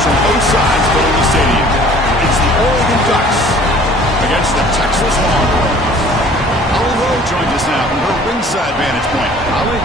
supporters from both sides filling the stadium. It's the Oregon Ducks against the Texas Longhorns. Holly Rowe joins us now from her ringside vantage point. Holly?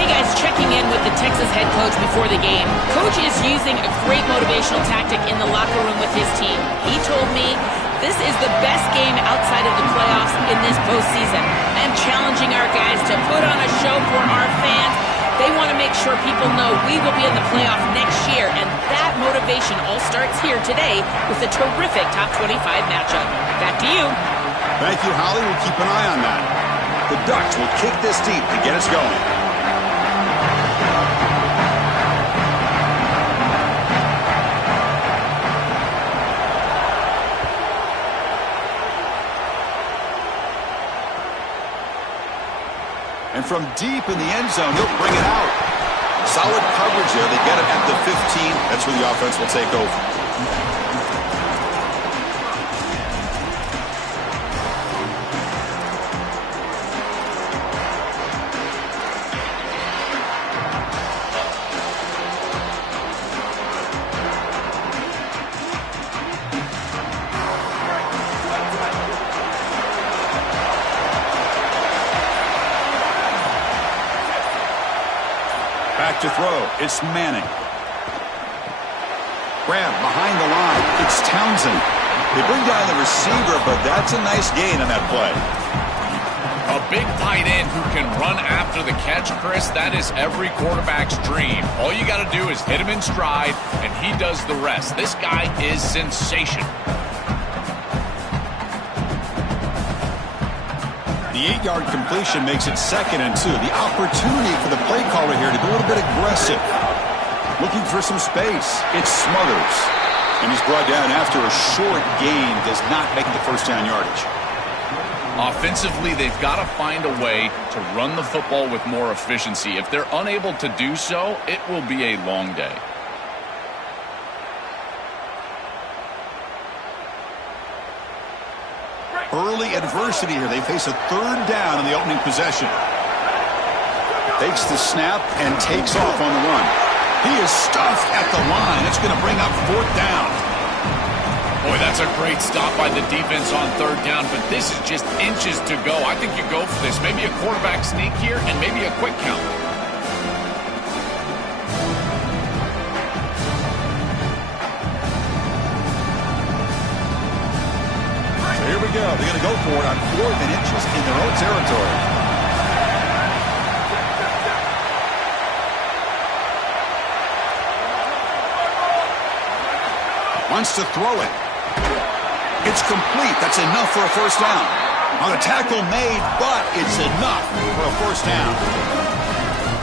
Hey guys, checking in with the Texas head coach before the game. Coach is using a great motivational tactic in the locker room with his team. He told me this is the best game outside of the playoffs in this postseason. I am challenging our guys to put on a show for our fans. They want to make sure people know we will be in the playoff next year, and that motivation all starts here today with a terrific top 25 matchup. Back to you. Thank you, Holly. We'll keep an eye on that. The Ducks will kick this deep to get us going. And from deep in the end zone, he'll bring it out. Solid coverage there. They get it at the 15. That's where the offense will take over. Back to throw. It's Manning. Grab behind the line. It's Townsend. They bring down the receiver, but that's a nice gain on that play. A big tight end who can run after the catch, Chris, that is every quarterback's dream. All you got to do is hit him in stride, and he does the rest. This guy is sensational. The 8-yard completion makes it 2nd and 2. The opportunity for the play caller here to be a little bit aggressive. Looking for some space. It's Smothers. And he's brought down after a short gain. Does not make the first down yardage. Offensively, they've got to find a way to run the football with more efficiency. If they're unable to do so, it will be a long day. Early adversity here. They face a 3rd down in the opening possession. Takes the snap and takes off on the run. He is stuffed at the line. It's going to bring up 4th down. Boy, that's a great stop by the defense on 3rd down, but this is just inches to go. I think you go for this. Maybe a quarterback sneak here and maybe a quick count. Here we go. They're going to go for it on 4th and inches in their own territory. Wants to throw it. It's complete. That's enough for a 1st down. On a tackle made, but it's enough for a 1st down.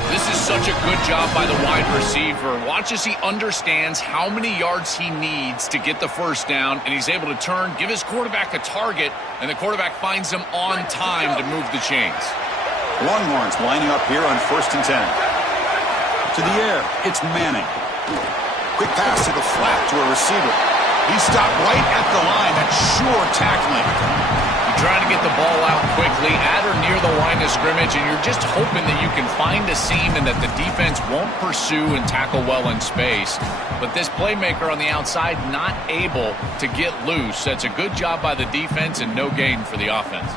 This is such a good job by the wide receiver. Watch as he understands how many yards he needs to get the 1st down, and he's able to turn, give his quarterback a target, and the quarterback finds him on time to move the chains. Longhorns lining up here on 1st and 10. To the air, it's Manning. Quick pass to the flat to a receiver. He stopped right at the line. That's sure tackling. You're trying to get the ball out quickly at or near the line of scrimmage, and you're just hoping that you can find a seam and that the defense won't pursue and tackle well in space. But this playmaker on the outside not able to get loose. That's a good job by the defense and no gain for the offense.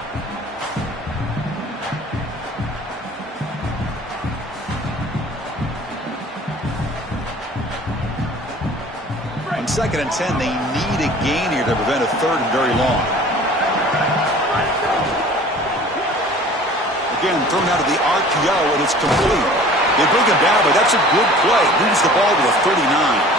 On 2nd and 10, they need a gain here to prevent a 3rd and very long. Again, thrown out of the RPO, and it's complete. They bring him down, but that's a good play. Moves the ball to a 39.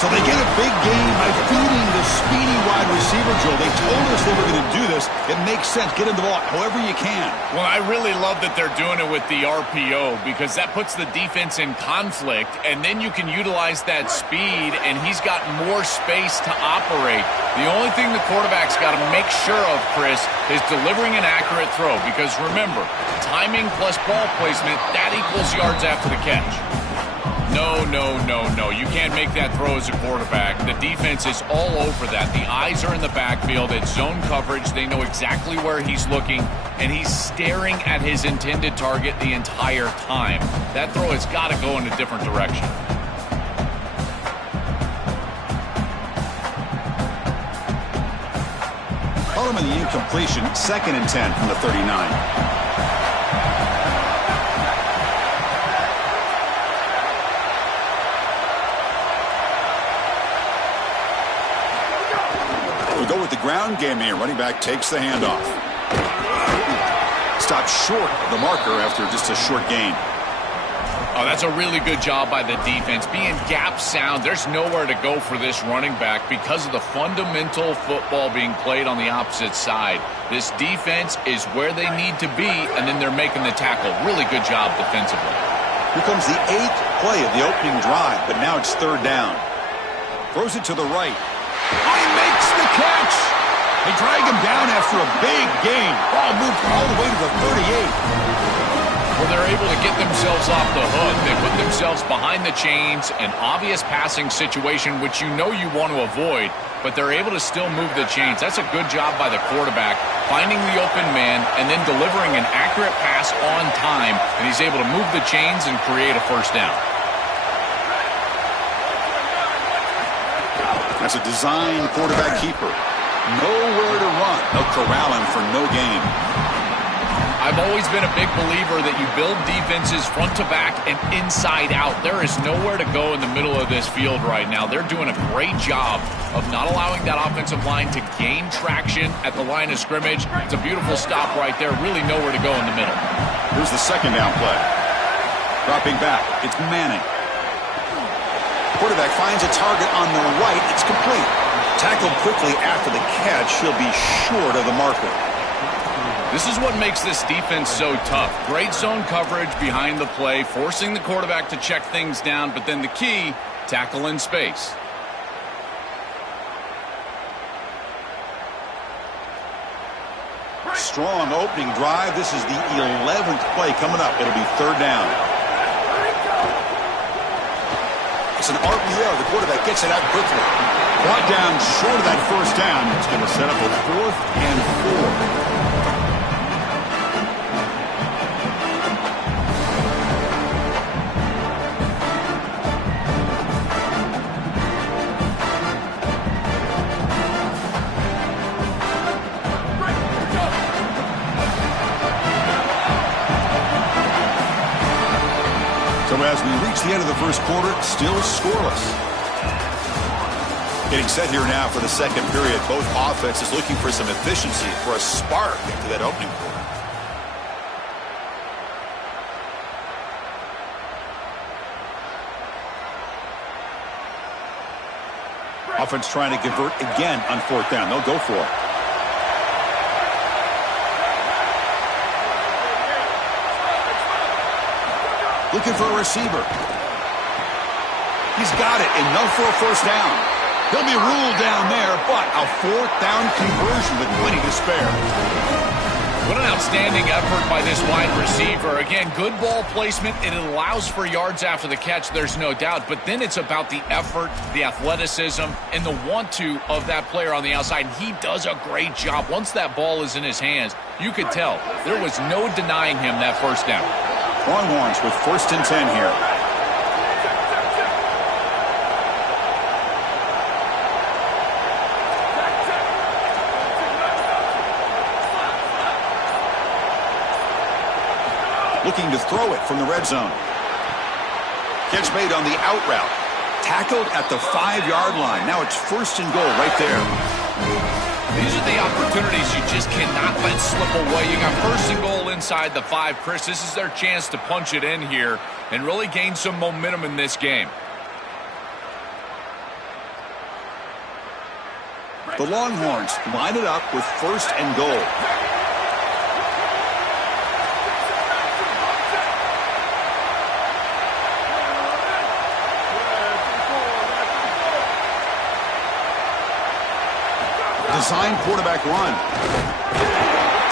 So they get a big gain by feeding the speedy wide receiver, Joe. They told us they were going to do this. It makes sense. Get him the ball however you can. Well, I really love that they're doing it with the RPO because that puts the defense in conflict, and then you can utilize that speed, and he's got more space to operate. The only thing the quarterback's got to make sure of, Chris, is delivering an accurate throw because, remember, timing plus ball placement, that equals yards after the catch. No, no, no, no. You can't make that throw as a quarterback. The defense is all over that. The eyes are in the backfield. It's zone coverage. They know exactly where he's looking, and he's staring at his intended target the entire time. That throw has got to go in a different direction. Caught him in the incompletion. 2nd and 10 from the 39. We go with the ground game here. Running back takes the handoff. Stopped short of the marker after just a short gain. Oh, that's a really good job by the defense. Being gap sound, there's nowhere to go for this running back because of the fundamental football being played on the opposite side. This defense is where they need to be, and then they're making the tackle. Really good job defensively. Here comes the 8th play of the opening drive, but now it's 3rd down. Throws it to the right. Oh, he makes the catch! They drag him down after a big gain. Ball moved all the way to the 38. Well, they're able to get themselves off the hook. They put themselves behind the chains, an obvious passing situation, which you know you want to avoid, but they're able to still move the chains. That's a good job by the quarterback, finding the open man and then delivering an accurate pass on time, and he's able to move the chains and create a 1st down. That's a designed quarterback keeper. Nowhere to run. They'll corral him for no gain. I've always been a big believer that you build defenses front to back and inside out. There is nowhere to go in the middle of this field right now. They're doing a great job of not allowing that offensive line to gain traction at the line of scrimmage. It's a beautiful stop right there. Really nowhere to go in the middle. Here's the 2nd down play. Dropping back. It's Manning. Quarterback finds a target on the right. It's complete. Tackled quickly after the catch. He'll be short of the marker. This is what makes this defense so tough. Great zone coverage behind the play, forcing the quarterback to check things down, but then the key, tackle in space. Strong opening drive. This is the 11th play coming up. It'll be 3rd down. It's an RPO. The quarterback gets it out quickly. Brought down short of that 1st down. It's going to set up a 4th and 4. So as we reach the end of the 1st quarter, still scoreless. Getting set here now for the 2nd period. Both offenses looking for some efficiency, for a spark into that opening quarter. Offense trying to convert again on 4th down. They'll go for it. Looking for a receiver. He's got it. Enough for a 1st down. He'll be ruled down there, but a 4th down conversion with plenty to spare. What an outstanding effort by this wide receiver. Again, good ball placement. It allows for yards after the catch, there's no doubt. But then it's about the effort, the athleticism, and the want-to of that player on the outside. He does a great job. Once that ball is in his hands, you could tell there was no denying him that 1st down. Longhorns with 1st and 10 here. Looking to throw it from the red zone. Catch made on the out route. Tackled at the 5-yard line. Now it's 1st and goal right there. These are the opportunities you just cannot let slip away. You got 1st and goal inside the 5. Chris, this is their chance to punch it in here and really gain some momentum in this game. The Longhorns line it up with 1st and goal. Design quarterback run.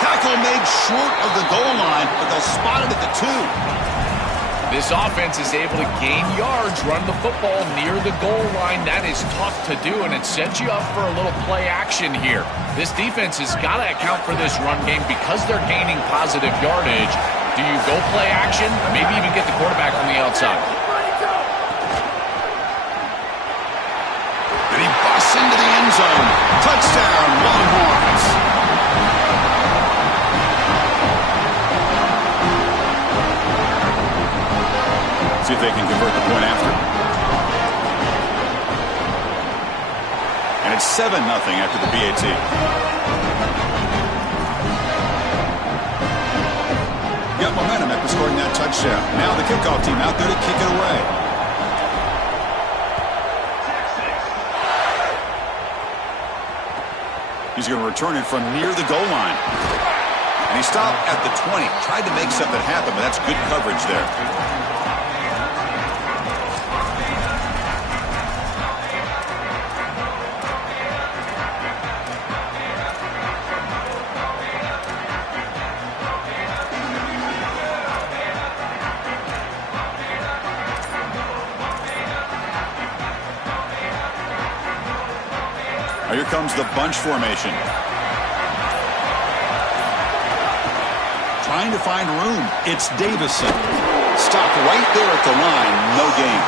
Tackle made short of the goal line, but they'll spot it at the 2. This offense is able to gain yards, run the football near the goal line. That is tough to do, and it sets you up for a little play action here. This defense has got to account for this run game because they're gaining positive yardage. Do you go play action? Maybe even get the quarterback on the outside. And he busts into the end zone. Touchdown, Longhorns. if they can convert the point after. And it's 7-0 after the PAT. Got momentum after scoring that touchdown. Now the kickoff team out there to kick it away. He's going to return it from near the goal line. And he stopped at the 20. Tried to make something happen, but that's good coverage there. Here comes the bunch formation. Trying to find room. It's Davison. Stopped right there at the line. No gain.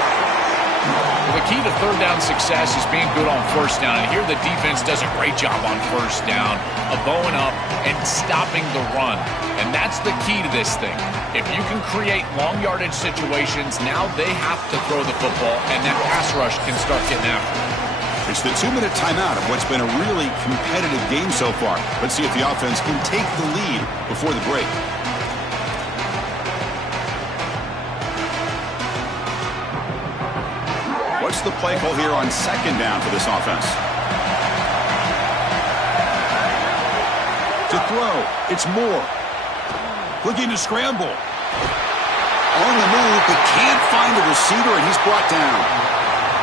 Well, the key to third down success is being good on first down. And here the defense does a great job on first down of bowing up and stopping the run. And that's the key to this thing. If you can create long yardage situations, now they have to throw the football, and that pass rush can start getting after it. It's the 2-minute timeout of what's been a really competitive game so far. Let's see if the offense can take the lead before the break. What's the play call here on second down for this offense? To throw, it's Moore. Looking to scramble. On the move, but can't find the receiver, and he's brought down.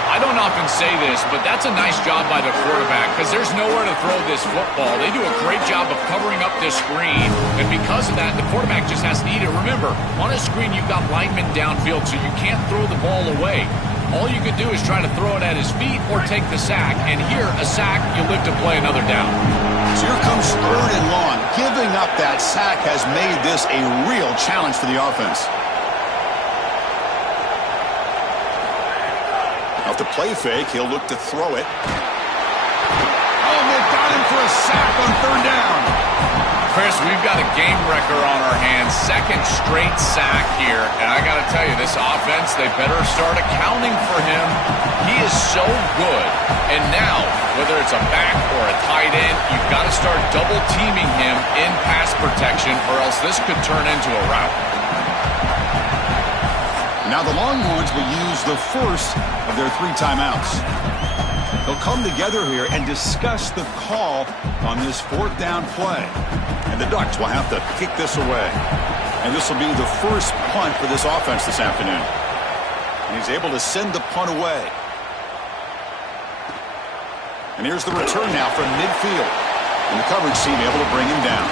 I don't often say this, but that's a nice job by the quarterback because there's nowhere to throw this football. They do a great job of covering up this screen, and because of that, the quarterback just has to eat it. Remember, on a screen, you've got linemen downfield, so you can't throw the ball away. All you could do is try to throw it at his feet or take the sack, and here, a sack, you live to play another down. So here comes 3rd and long. Giving up that sack has made this a real challenge for the offense. Off the play fake, he'll look to throw it. Oh, they got him for a sack on 3rd down. Chris, we've got a game wrecker on our hands. 2nd straight sack here. And I got to tell you, this offense, they better start accounting for him. He is so good. And now, whether it's a back or a tight end, you've got to start double teaming him in pass protection, or else this could turn into a rout. Now the Longhorns will use the first of their 3 timeouts. They'll come together here and discuss the call on this 4th down play. And the Ducks will have to kick this away. And this will be the first punt for this offense this afternoon. And he's able to send the punt away. And here's the return now from midfield. And the coverage team able to bring him down.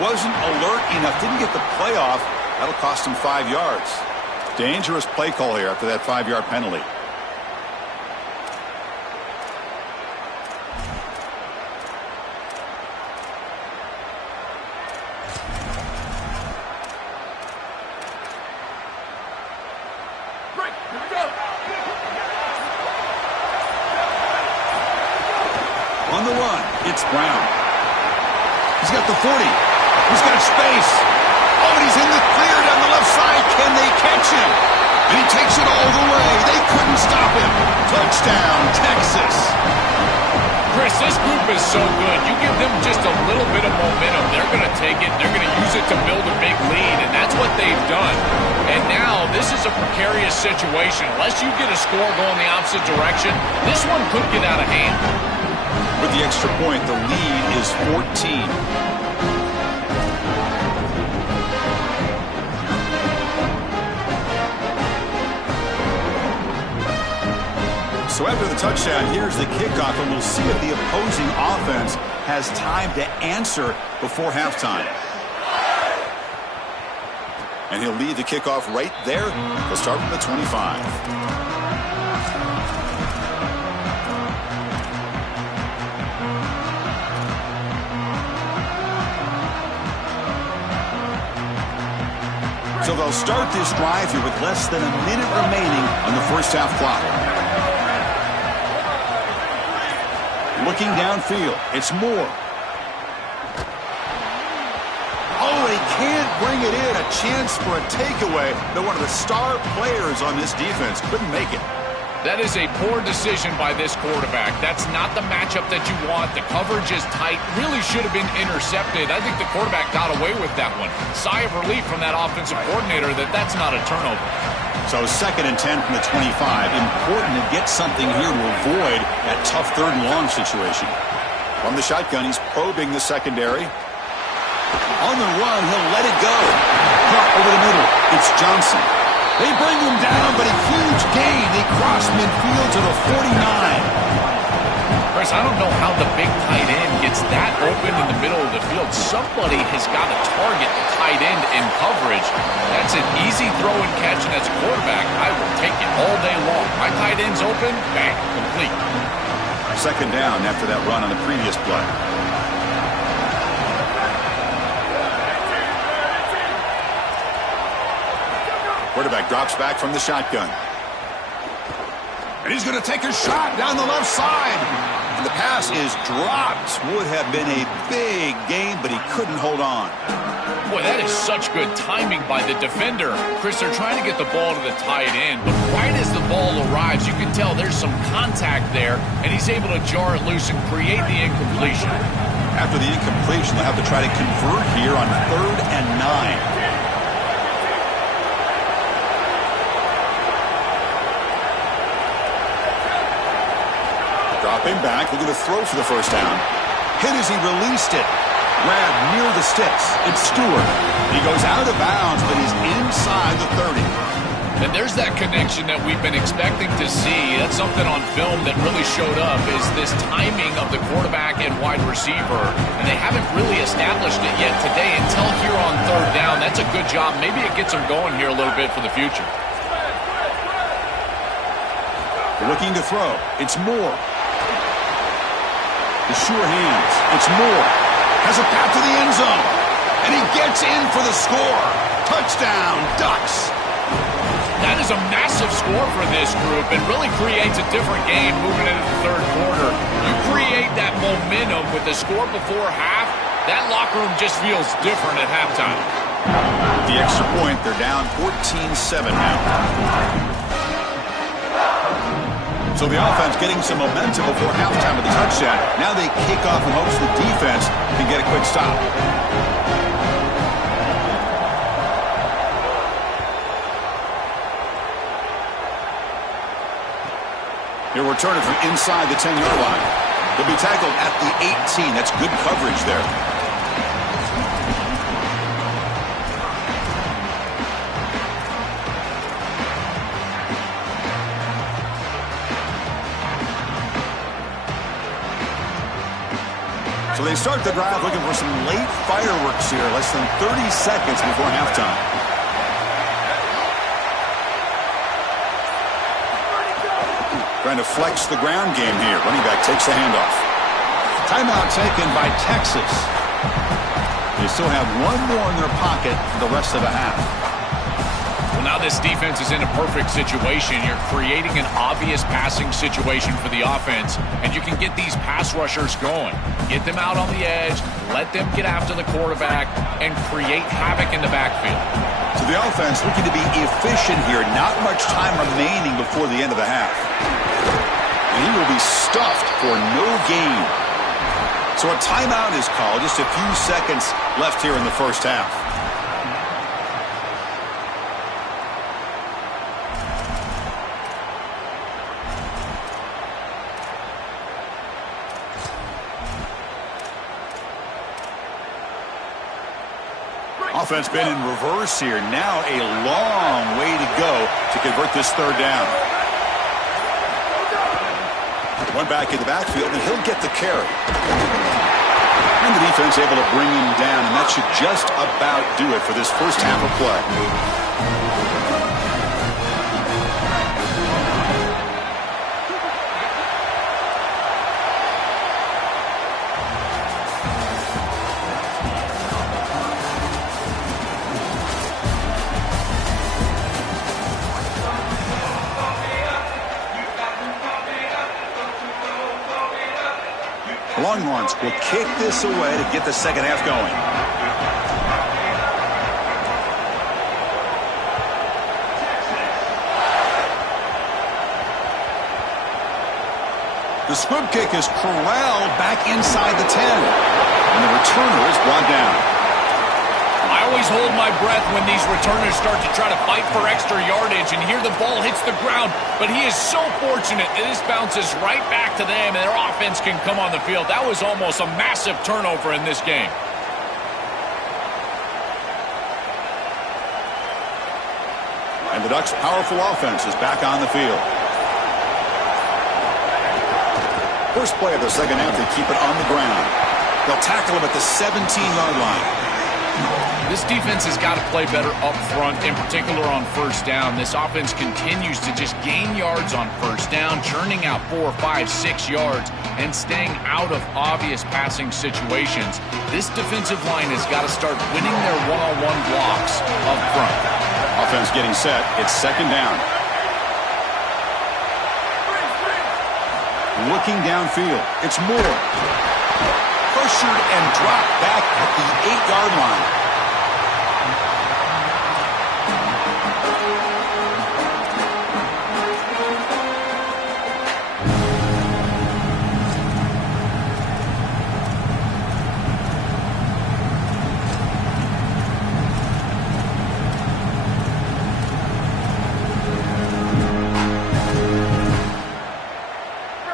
Wasn't alert enough, didn't get the playoff. That'll cost him 5 yards. Dangerous play call here after that 5-yard penalty. Here we go. On the run, it's Brown. He's got the 40. He's got space. Oh, and he's in the clear down the left side. Can they catch him? And he takes it all the way. They couldn't stop him. Touchdown, Texas. Chris, this group is so good. You give them just a little bit of momentum, they're going to take it, they're going to use it to build a big lead, and that's what they've done. And now, this is a precarious situation. Unless you get a score going the opposite direction, this one could get out of hand. With the extra point, the lead is 14. So after the touchdown, here's the kickoff, and we'll see if the opposing offense has time to answer before halftime. And he'll lead the kickoff right there. He'll start from the 25. So they'll start this drive here with less than a minute remaining on the first half clock. Looking downfield, it's Moore. Oh, they can't bring it in. A chance for a takeaway. But one of the star players on this defense couldn't make it. That is a poor decision by this quarterback. That's not the matchup that you want. The coverage is tight. Really should have been intercepted. I think the quarterback got away with that one. Sigh of relief from that offensive coordinator that that's not a turnover. So 2nd and 10 from the 25. Important to get something here to avoid that tough 3rd and long situation. From the shotgun, he's probing the secondary. On the run, he'll let it go. Caught over the middle. It's Johnson. They bring him down, but a huge gain. They cross midfield to the 49. Chris, I don't know how the big tight end gets that open in the middle of the field. Somebody has got to target the tight end in coverage. That's an easy throw and catch, and as a quarterback, I will take it all day long. My tight end's open, bang, complete. 2nd down after that run on the previous play. Quarterback drops back from the shotgun. And he's going to take a shot down the left side. And the pass is dropped. Would have been a big gain, but he couldn't hold on. Boy, that is such good timing by the defender. Chris, they're trying to get the ball to the tight end, but right as the ball arrives, you can tell there's some contact there, and he's able to jar it loose and create the incompletion. After the incompletion, they'll have to try to convert here on 3rd and 9. Dropping back, looking to throw for the first down. Hit as he released it. Grabbed near the sticks. It's Stewart. He goes out of bounds, but he's inside the 30. And there's that connection that we've been expecting to see. That's something on film that really showed up, is this timing of the quarterback and wide receiver. And they haven't really established it yet today until here on 3rd down. That's a good job. Maybe it gets them going here a little bit for the future. Looking to throw. It's Moore. The sure hands. It's Moore. Has a path to the end zone. And he gets in for the score. Touchdown, Ducks. That is a massive score for this group and really creates a different game moving into the 3rd quarter. You create that momentum with the score before half, that locker room just feels different at halftime. The extra point, they're down 14-7 now. So the offense getting some momentum before halftime with the touchdown. Now they kick off in hopes the defense can get a quick stop. He'll return it from inside the 10-yard line. He'll be tackled at the 18. That's good coverage there. So they start the drive looking for some late fireworks here, less than 30 seconds before halftime. Trying to flex the ground game here. Running back takes the handoff. Timeout taken by Texas. They still have one more in their pocket for the rest of the half. Now this defense is in a perfect situation. You're creating an obvious passing situation for the offense, and you can get these pass rushers going. Get them out on the edge, let them get after the quarterback, and create havoc in the backfield. So the offense looking to be efficient here. Not much time remaining before the end of the half. And he will be stuffed for no gain. So a timeout is called. Just a few seconds left here in the first half. Offense been in reverse here. Now a long way to go to convert this third down. One back in the backfield, and he'll get the carry. And the defense able to bring him down, and that should just about do it for this first half of play. Longhorns will kick this away to get the second half going. The squib kick is corralled back inside the 10. And the returner is brought down. I always hold my breath when these returners start to try to fight for extra yardage, and here the ball hits the ground, but he is so fortunate that this bounces right back to them and their offense can come on the field. That was almost a massive turnover in this game. And the Ducks' powerful offense is back on the field. First play of the second half, they keep it on the ground. They'll tackle him at the 17-yard line. This defense has got to play better up front, in particular on first down. This offense continues to just gain yards on first down, churning out 4, 5, 6 yards, and staying out of obvious passing situations. This defensive line has got to start winning their one-on-one blocks up front. Offense getting set. It's second down. Looking downfield. It's Moore. Pressured and dropped back at the 8-yard line.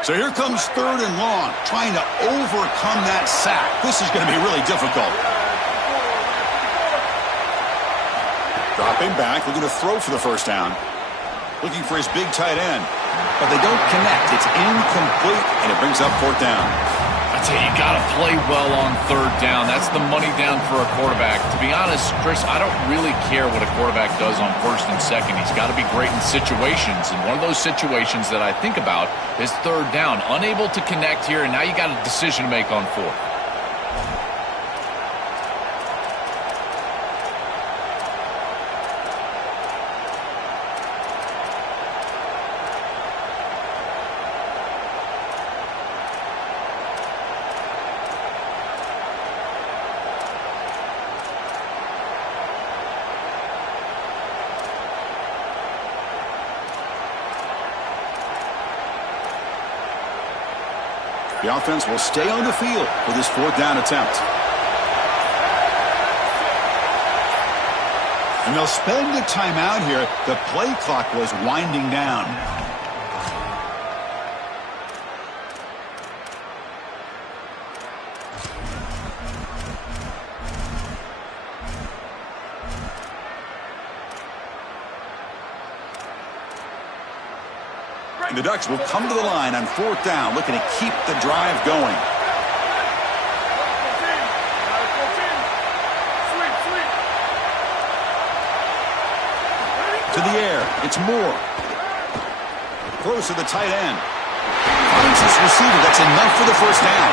So here comes third and long, trying to overcome that sack. This is going to be really difficult. Dropping back, looking to throw for the first down. Looking for his big tight end. But they don't connect. It's incomplete, and it brings up fourth down. I tell you, you got to play well on third down. That's the money down for a quarterback. To be honest, Chris, I don't really care what a quarterback does on first and second. He's got to be great in situations, and one of those situations that I think about is third down. Unable to connect here, and now you got a decision to make on fourth. The offense will stay on the field for this fourth down attempt. And they'll spend the timeout here. The play clock was winding down. The Ducks will come to the line on fourth down, looking to keep the drive going. To the air, it's Moore. Close to the tight end. Finds his receiver. That's enough for the first down.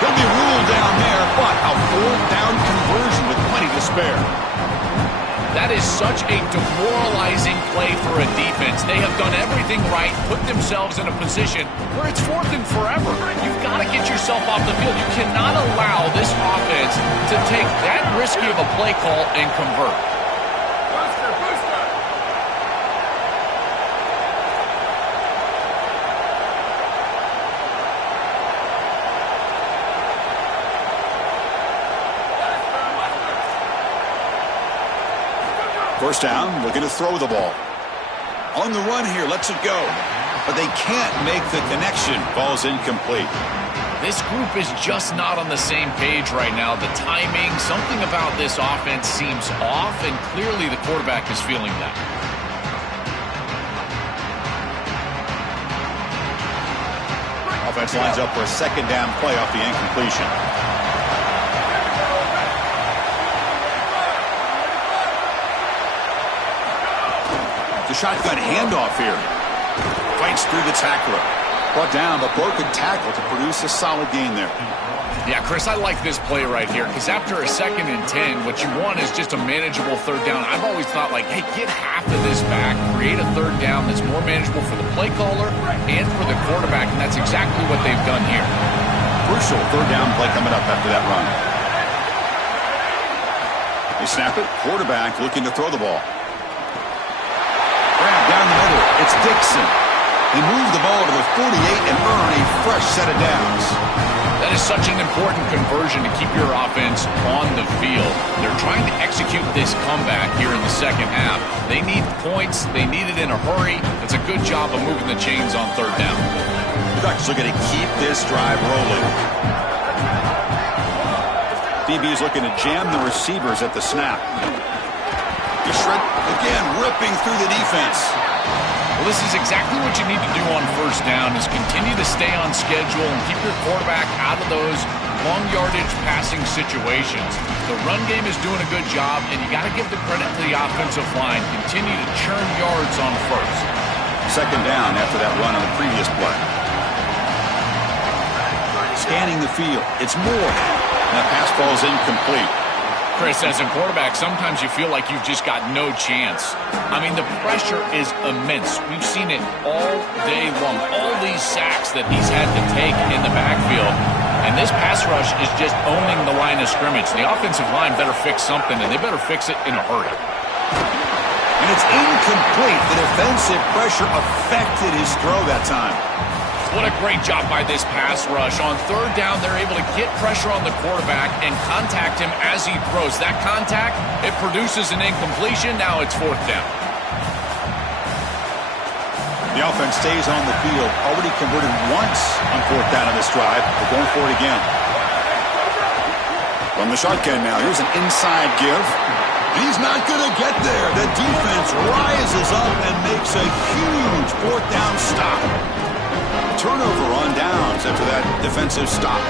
He'll be ruled down there, but a fourth down conversion with plenty to spare. That is such a demoralizing play for a defense. They have done everything right, put themselves in a position where it's fourth and forever. You've got to get yourself off the field. You cannot allow this offense to take that risky of a play call and convert. First down, looking to throw the ball. On the run here, lets it go. But they can't make the connection. Ball's incomplete. This group is just not on the same page right now. The timing, something about this offense seems off, and clearly the quarterback is feeling that. Offense lines up for a second down play off the incompletion. The shotgun handoff here. Fights through the tackler. Brought down, but broken tackle to produce a solid gain there. Yeah, Chris, I like this play right here because after a 2nd and 10, what you want is just a manageable third down. I've always thought, like, hey, get half of this back, create a third down that's more manageable for the play caller and for the quarterback, and that's exactly what they've done here. Crucial third down play coming up after that run. They snap it. Quarterback looking to throw the ball. Grab down the middle. It's Dixon. They move the ball to the 48 and earn a fresh set of downs. That is such an important conversion to keep your offense on the field. They're trying to execute this comeback here in the second half. They need points. They need it in a hurry. It's a good job of moving the chains on third down. Ducks looking to keep this drive rolling. DB is looking to jam the receivers at the snap. He shred again, ripping through the defense. Well, this is exactly what you need to do on first down is continue to stay on schedule and keep your quarterback out of those long yardage passing situations. The run game is doing a good job, and you got to give the credit to the offensive line. Continue to churn yards on first. Second down after that run on the previous play. Scanning the field. It's Moore. And that pass ball is incomplete. Chris, as a quarterback, sometimes you feel like you've just got no chance. I mean, the pressure is immense. We've seen it all day long. All these sacks that he's had to take in the backfield. And this pass rush is just owning the line of scrimmage. The offensive line better fix something, and they better fix it in a hurry. And it's incomplete. The defensive pressure affected his throw that time. What a great job by this pass rush. On third down, they're able to get pressure on the quarterback and contact him as he throws. That contact, it produces an incompletion. Now it's fourth down. The offense stays on the field. Already converted once on fourth down on this drive. They're going for it again. From the shotgun now. Here's an inside give. He's not going to get there. The defense rises up and makes a huge fourth down stop. Turnover on downs after that defensive stop.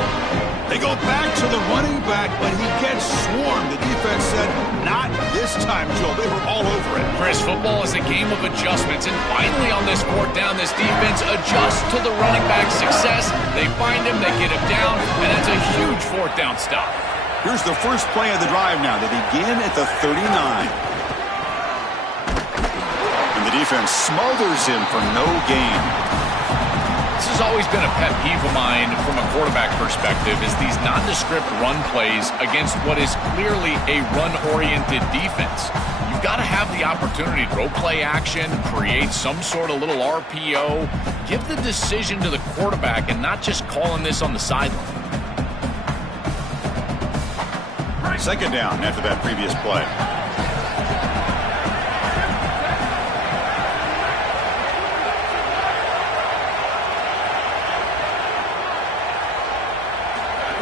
They go back to the running back, but he gets swarmed. The defense said, not this time, Joe. They were all over it. Chris, football is a game of adjustments, and finally on this fourth down, this defense adjusts to the running back's success. They find him, they get him down, and that's a huge fourth down stop. Here's the first play of the drive now. They begin at the 39. And the defense smothers him for no gain. This has always been a pet peeve of mine from a quarterback perspective is these nondescript run plays against what is clearly a run-oriented defense. You've got to have the opportunity to throw play action, create some sort of little RPO, give the decision to the quarterback and not just calling this on the sideline. Second down after that previous play.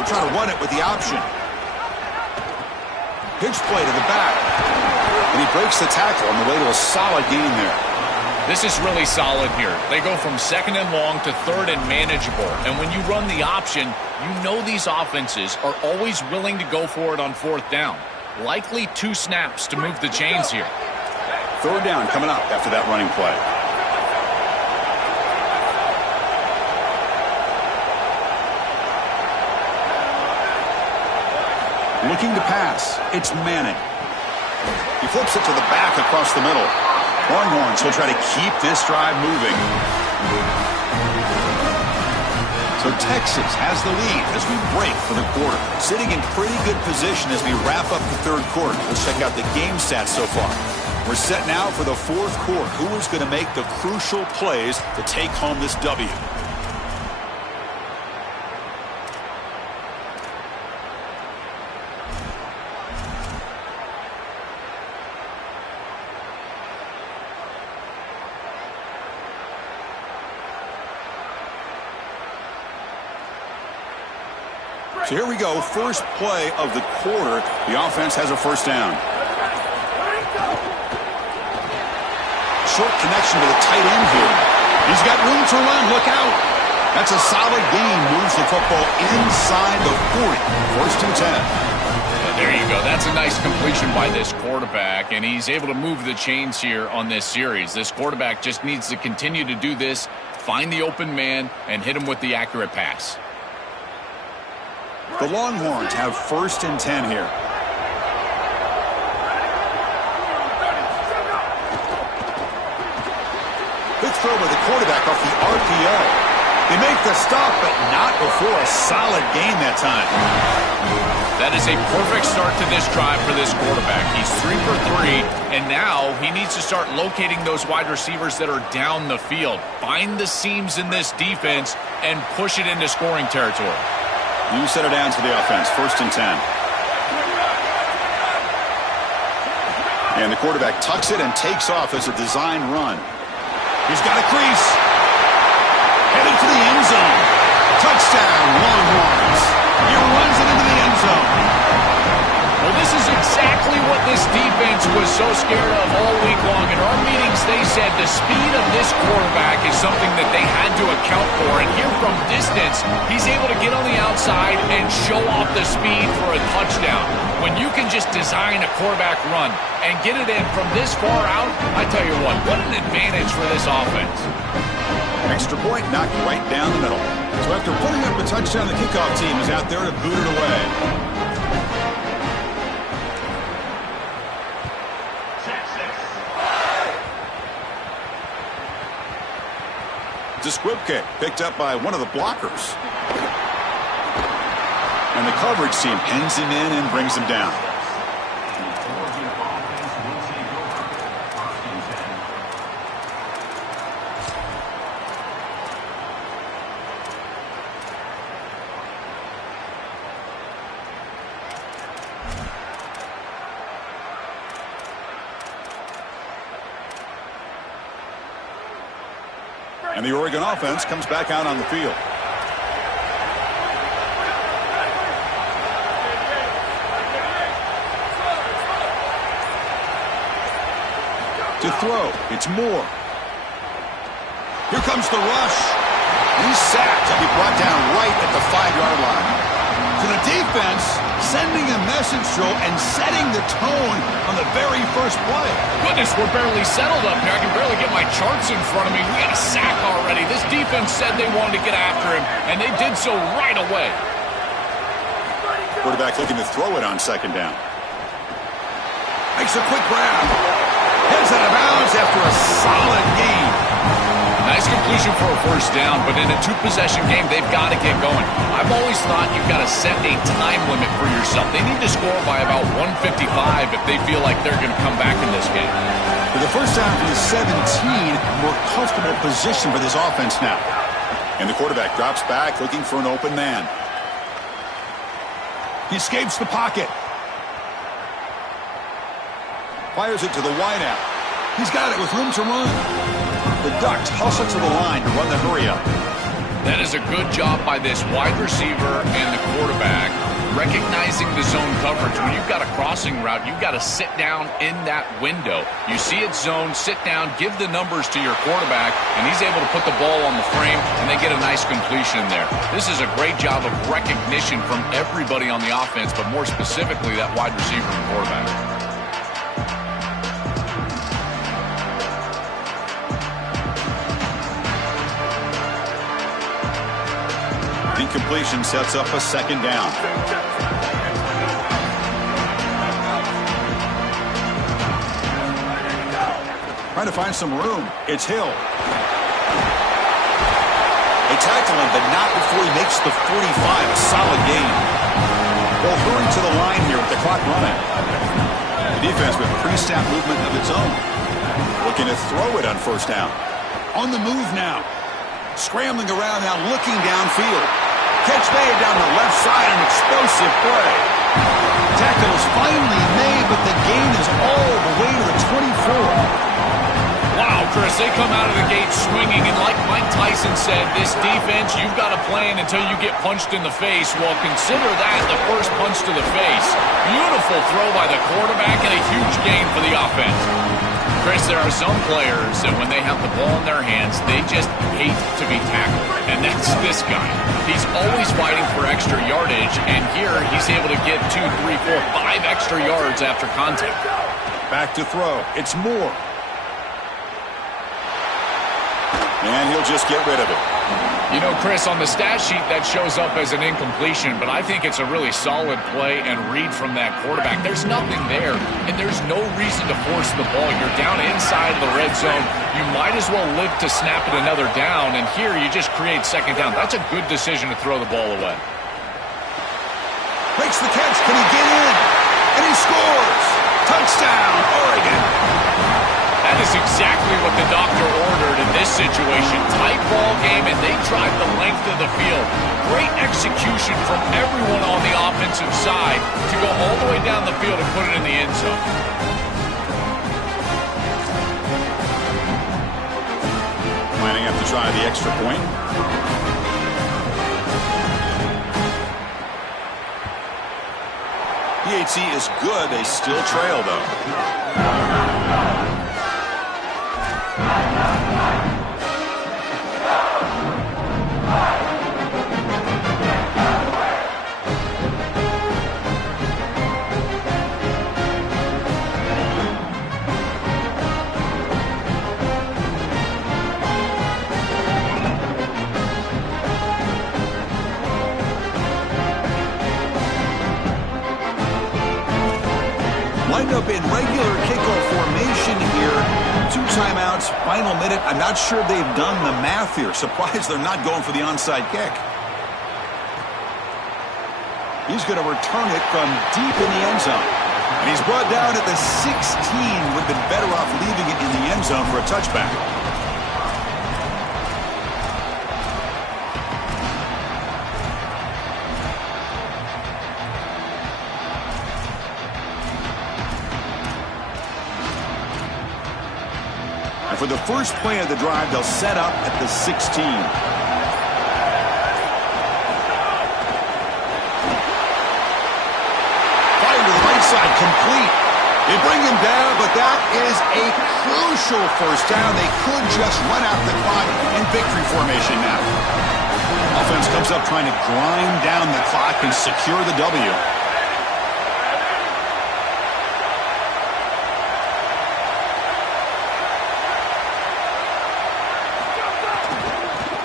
Trying to run it with the option. Pitch play to the back. And he breaks the tackle on the way to a solid gain there. This is really solid here. They go from second and long to third and manageable. And when you run the option, you know these offenses are always willing to go for it on fourth down. Likely 2 snaps to move the chains here. Third down coming up after that running play. Looking to pass. It's Manning. He flips it to the back across the middle. Longhorns will try to keep this drive moving. So Texas has the lead as we break for the quarter. Sitting in pretty good position as we wrap up the third quarter. Let's check out the game stats so far. We're set now for the fourth quarter. Who is going to make the crucial plays to take home this W? So here we go, first play of the quarter. The offense has a first down. Short connection to the tight end here. He's got room to run. Look out. That's a solid gain. Moves the football inside the 40. First and 10. There you go. That's a nice completion by this quarterback, and he's able to move the chains here on this series. This quarterback just needs to continue to do this, find the open man, and hit him with the accurate pass. The Longhorns have first and 10 here. Good throw by the quarterback off the RPO. They make the stop, but not before a solid gain that time. That is a perfect start to this drive for this quarterback. He's 3 for 3, and now he needs to start locating those wide receivers that are down the field. Find the seams in this defense and push it into scoring territory. You set it down to the offense, first and 10. And the quarterback tucks it and takes off as a design run. He's got a crease. Headed for the end zone. Touchdown, Longhorns. He runs it into the end zone. Well, this is exactly what this defense was so scared of all week long. In our meetings, they said the speed of this quarterback is something that they had to account for. And here from distance, he's able to get on the outside and show off the speed for a touchdown. When you can just design a quarterback run and get it in from this far out, I tell you what an advantage for this offense. Extra point knocked right down the middle. So after putting up a touchdown, the kickoff team is out there to boot it away. It's a squib kick picked up by one of the blockers. And the coverage team pins him in and brings him down. And the Oregon offense comes back out on the field. To throw, it's Moore. Here comes the rush. He's sacked and be brought down right at the 5-yard line. To the defense, sending a message throw and setting the tone on the very first play. Goodness, we're barely settled up here. I can barely get my charts in front of me. We got a sack already. This defense said they wanted to get after him, and they did so right away. Quarterback looking to throw it on second down. Makes a quick grab. Heads out of bounds after a solid gain. Nice completion for a first down, but in a two-possession game, they've got to get going. I've always thought you've got to set a time limit for yourself. They need to score by about 155 if they feel like they're going to come back in this game. For the first time from the 17, more comfortable position for this offense now. And the quarterback drops back looking for an open man. He escapes the pocket. Fires it to the wideout. He's got it with room to run. The Ducks hustle to the line to run the hurry up. That is a good job by this wide receiver and the quarterback, recognizing the zone coverage. When you've got a crossing route, you've got to sit down in that window. You see it zone, sit down, give the numbers to your quarterback, and he's able to put the ball on the frame, and they get a nice completion there. This is a great job of recognition from everybody on the offense, but more specifically that wide receiver and quarterback. Incompletion sets up a second down. Trying to find some room. It's Hill. They tackle him, but not before he makes the 45. A solid gain. They'll hurry to the line here with the clock running. The defense with pre-snap movement of its own. Looking to throw it on first down. On the move now. Scrambling around now, looking downfield. Catch made down the left side, an explosive play. Tackle is finally made, but the gain is all the way to the 24. Wow, Chris, they come out of the gate swinging, and like Mike Tyson said, this defense, you've got to plan until you get punched in the face. Well, consider that the first punch to the face. Beautiful throw by the quarterback and a huge gain for the offense. Chris, there are some players that when they have the ball in their hands, they just hate to be tackled, and that's this guy. He's always fighting for extra yardage, and here he's able to get 2, 3, 4, 5 extra yards after contact. Back to throw. It's Moore. And he'll just get rid of it. You know, Chris, on the stat sheet, that shows up as an incompletion, but I think it's a really solid play and read from that quarterback. There's nothing there, and there's no reason to force the ball. You're down inside the red zone. You might as well live to snap it another down, and here you just create second down. That's a good decision to throw the ball away. Makes the catch. Can he get in? And he scores. Touchdown, Oregon. That is exactly what the doctor ordered in this situation. Tight ball game, and they drive the length of the field. Great execution from everyone on the offensive side to go all the way down the field and put it in the end zone. Lining up to try the extra point. PAT is good. They still trail, though. Lined up in regular kickoff formation here. 2 timeouts, final minute. I'm not sure they've done the math here. Surprised they're not going for the onside kick. He's going to return it from deep in the end zone. And he's brought down at the 16. Would have been better off leaving it in the end zone for a touchback. And for the first play of the drive, they'll set up at the 16. Fire to the right side, complete. They bring him down, but that is a crucial first down. They could just run out the clock in victory formation now. Offense comes up trying to grind down the clock and secure the W.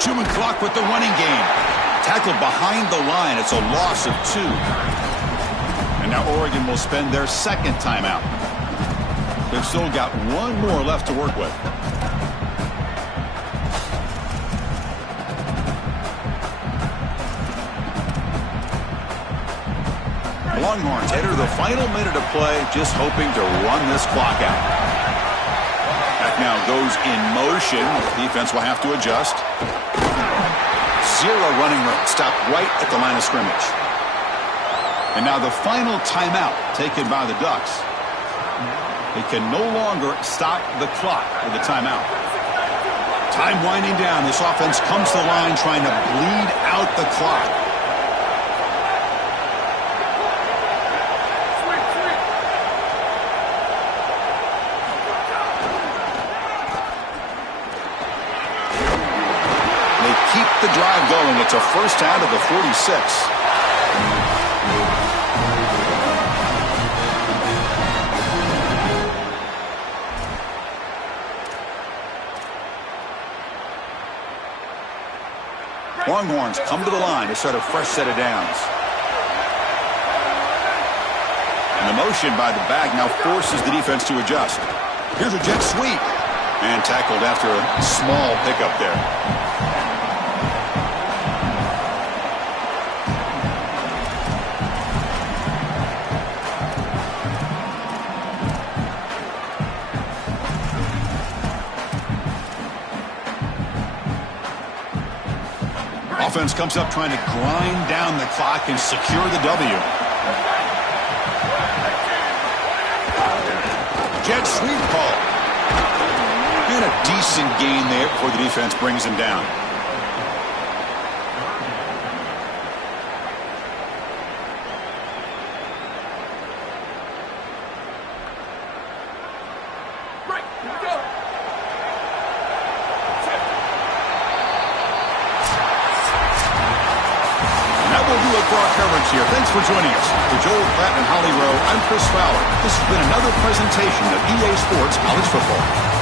Chewing clock with the running game. Tackled behind the line. It's a loss of 2. And now Oregon will spend their second timeout. They've still got 1 more left to work with. Longhorns enter the final minute of play, just hoping to run this clock out. That now goes in motion. Defense will have to adjust. 0 running room. Stopped right at the line of scrimmage. And now the final timeout taken by the Ducks. They can no longer stop the clock with the timeout. Time winding down. This offense comes to the line trying to bleed out the clock. The drive going. It's a first down to the 46. Longhorns come to the line to start a fresh set of downs. And the motion by the back now forces the defense to adjust. Here's a jet sweep. And tackled after a small pickup there. Offense comes up trying to grind down the clock and secure the W. Jet sweep call. And a decent gain there before the defense brings him down. Right, here we go. That will do it for our coverage here. Thanks for joining us. For Joel Pratt and Holly Rowe, I'm Chris Fowler. This has been another presentation of EA Sports College Football.